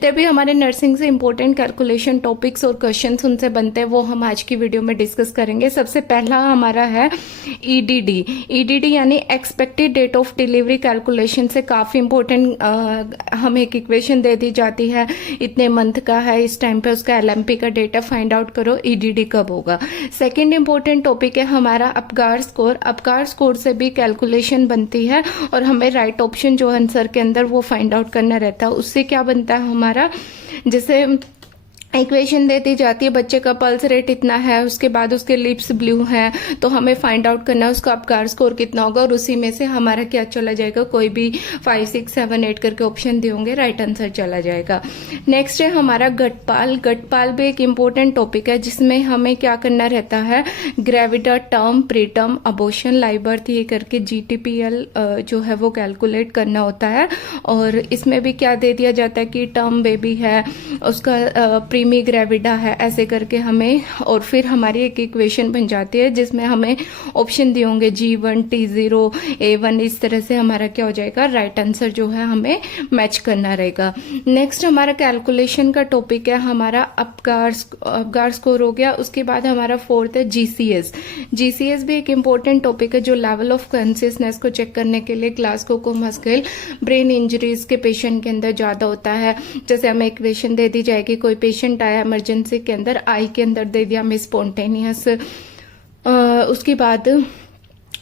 भी हमारे नर्सिंग से इंपॉर्टेंट कैलकुलेशन टॉपिक्स और क्वेश्चंस उनसे बनते हैं, वो हम आज की वीडियो में डिस्कस करेंगे। सबसे पहला हमारा है ईडीडी। ईडीडी यानी expected date of delivery calculation से काफ़ी इंपॉर्टेंट हमें एक इक्वेशन दे दी जाती है, इतने मंथ का है, इस टाइम पे उसका एलएमपी का डेटा फाइंड आउट करो, ईडीडी कब होगा। सेकेंड इंपॉर्टेंट टॉपिक है हमारा अपगार स्कोर। अपगार स्कोर से भी कैलकुलेशन बनती है और हमें राइट ऑप्शन जो आंसर के अंदर वो फाइंड आउट करना रहता है। उससे क्या बनता है हमारा, जैसे इक्वेशन दे दी जाती है, बच्चे का पल्स रेट इतना है, उसके बाद उसके लिप्स ब्लू हैं, तो हमें फाइंड आउट करना है उसका अपगार स्कोर कितना होगा, और उसी में से हमारा क्या चला जाएगा, कोई भी 5, 6, 7, 8 करके ऑप्शन दिए होंगे, राइट आंसर चला जाएगा। नेक्स्ट है हमारा गटपाल। गटपाल भी एक इम्पोर्टेंट टॉपिक है जिसमें हमें क्या करना रहता है, gravida, term, preterm, abortion, live birth, ये करके GTPL जो है वो कैलकुलेट करना होता है। और इसमें भी क्या दे दिया जाता है कि टर्म बेबी है, उसका प्रीमी ग्रेविडा है, ऐसे करके हमें, और फिर हमारी एक इक्वेशन बन जाती है जिसमें हमें ऑप्शन दिए होंगे G1, T0, A1, इस तरह से हमारा क्या हो जाएगा, राइट आंसर जो है हमें मैच करना रहेगा। नेक्स्ट हमारा कैलकुलेशन का टॉपिक है हमारा अपगार स्कोर हो गया। उसके बाद हमारा फोर्थ है GCS। GCS भी एक इम्पोर्टेंट टॉपिक है जो लेवल ऑफ कॉन्शियसनेस को चेक करने के लिए ग्लासगो-कोमा स्केल ब्रेन इंजरीज के पेशेंट के अंदर ज्यादा होता है। जैसे हमें इक्वेशन दे दी जाएगी, कोई पेशेंट आया इमरजेंसी के अंदर, आई के अंदर दे दिया हमें स्पॉन्टेनियस, उसके बाद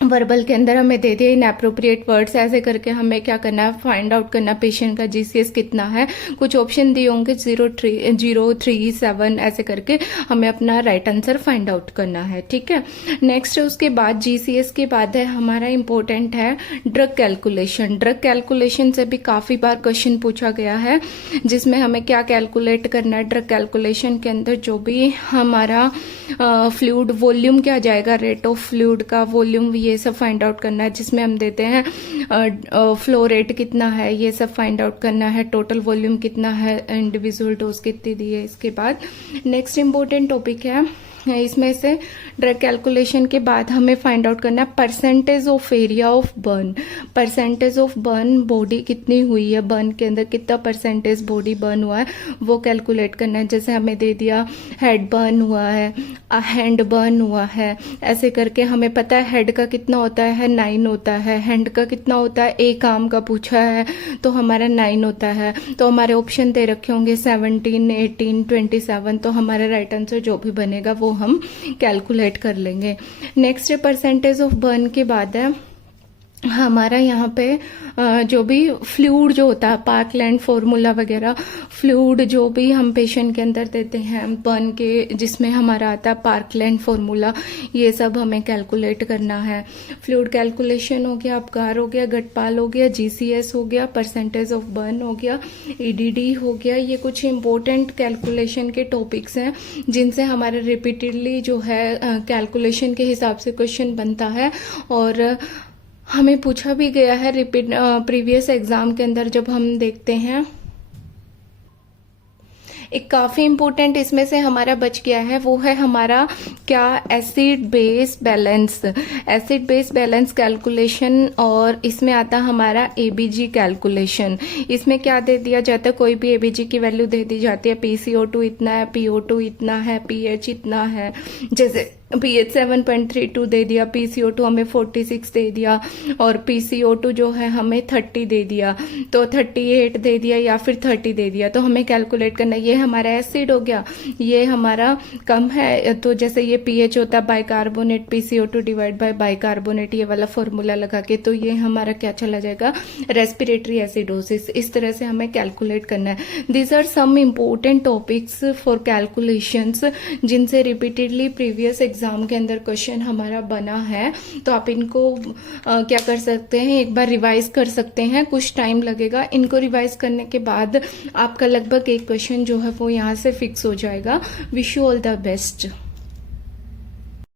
वर्बल के अंदर हमें दे दिए इनएप्रोप्रिएट वर्ड्स, ऐसे करके हमें क्या करना है, फाइंड आउट करना पेशेंट का GCS कितना है। कुछ ऑप्शन दिए होंगे 0, 3, 7, ऐसे करके हमें अपना राइट आंसर फाइंड आउट करना है, ठीक है। नेक्स्ट उसके बाद GCS के बाद है हमारा इंपॉर्टेंट है ड्रग कैलकुलेशन। ड्रग कैलकुलेशन से भी काफ़ी बार क्वेश्चन पूछा गया है, जिसमें हमें क्या कैलकुलेट करना है। ड्रग कैलकुलेशन के अंदर जो भी हमारा फ्लूइड वॉल्यूम क्या जाएगा, रेट ऑफ फ्लूइड का वॉल्यूम, ये सब फाइंड आउट करना है। जिसमें हम देते हैं फ्लो रेट कितना है, ये सब फाइंड आउट करना है। टोटल वॉल्यूम कितना है, इंडिविजुअल डोज कितनी दी है। इसके बाद नेक्स्ट इंपॉर्टेंट टॉपिक है, इसमें से ड्रग कैलकुलेशन के बाद हमें फाइंड आउट करना है percentage of area of burn. Percentage of burn, body कितनी हुई है, बर्न के अंदर कितना परसेंटेज बॉडी बर्न हुआ है, वो कैलकुलेट करना है। जैसे हमें दे दिया हेड बर्न हुआ है, हैंड बर्न हुआ है, ऐसे करके हमें पता है हेड का कितना होता है, 9 होता है। हैंड का कितना होता है, एक आर्म का पूछा है तो हमारा 9 होता है। तो हमारे ऑप्शन दे रखे होंगे 17, 18, 27, तो हमारा राइट आंसर जो भी बनेगा वो हम कैलकुलेट कर लेंगे। नेक्स्ट परसेंटेज ऑफ बर्न के बाद है हमारा यहाँ पे जो भी फ्लूइड जो होता है, पार्कलैंड फॉर्मूला वगैरह, फ्लूइड जो भी हम पेशेंट के अंदर देते हैं बर्न के, जिसमें हमारा आता है पार्कलैंड फॉर्मूला, ये सब हमें कैलकुलेट करना है। फ्लूइड कैलकुलेशन हो गया, अपगार हो गया, गटपाल हो गया, GCS हो गया, परसेंटेज ऑफ बर्न हो गया, EDD हो गया। ये कुछ इंपॉर्टेंट कैलकुलेशन के टॉपिक्स हैं जिनसे हमारे रिपीटेडली जो है कैलकुलेशन के हिसाब से क्वेश्चन बनता है, और हमें पूछा भी गया है प्रीवियस एग्जाम के अंदर। जब हम देखते हैं, एक काफ़ी इंपॉर्टेंट इसमें से हमारा बच गया है, वो है हमारा क्या, acid base balance. Acid base balance calculation, और इसमें आता हमारा ABG कैलकुलेशन। इसमें क्या दे दिया जाता है, कोई भी ABG की वैल्यू दे दी जाती है, PCO2 इतना है, PO2 इतना है, pH इतना है। जैसे pH 7.32 दे दिया, PCO2 हमें 46 दे दिया, और PCO2 जो है हमें 30 दे दिया, तो 38 दे दिया या फिर 30 दे दिया, तो हमें कैलकुलेट करना है। ये हमारा एसिड हो गया, ये हमारा कम है, तो जैसे ये pH होता है bicarbonate, PCO2 divide by bicarbonate, ये वाला फॉर्मूला लगा के, तो ये हमारा क्या चला जाएगा, रेस्पिरेटरी एसिडोसिस। इस तरह से हमें कैलकुलेट करना है। These are some important topics for calculations जिनसे रिपीटेडली प्रीवियस एग्जाम के अंदर क्वेश्चन हमारा बना है। तो आप इनको क्या कर सकते हैं, एक बार रिवाइज कर सकते हैं, कुछ टाइम लगेगा। इनको रिवाइज करने के बाद आपका लगभग एक क्वेश्चन जो है वो यहाँ से फिक्स हो जाएगा। Wish you all the best.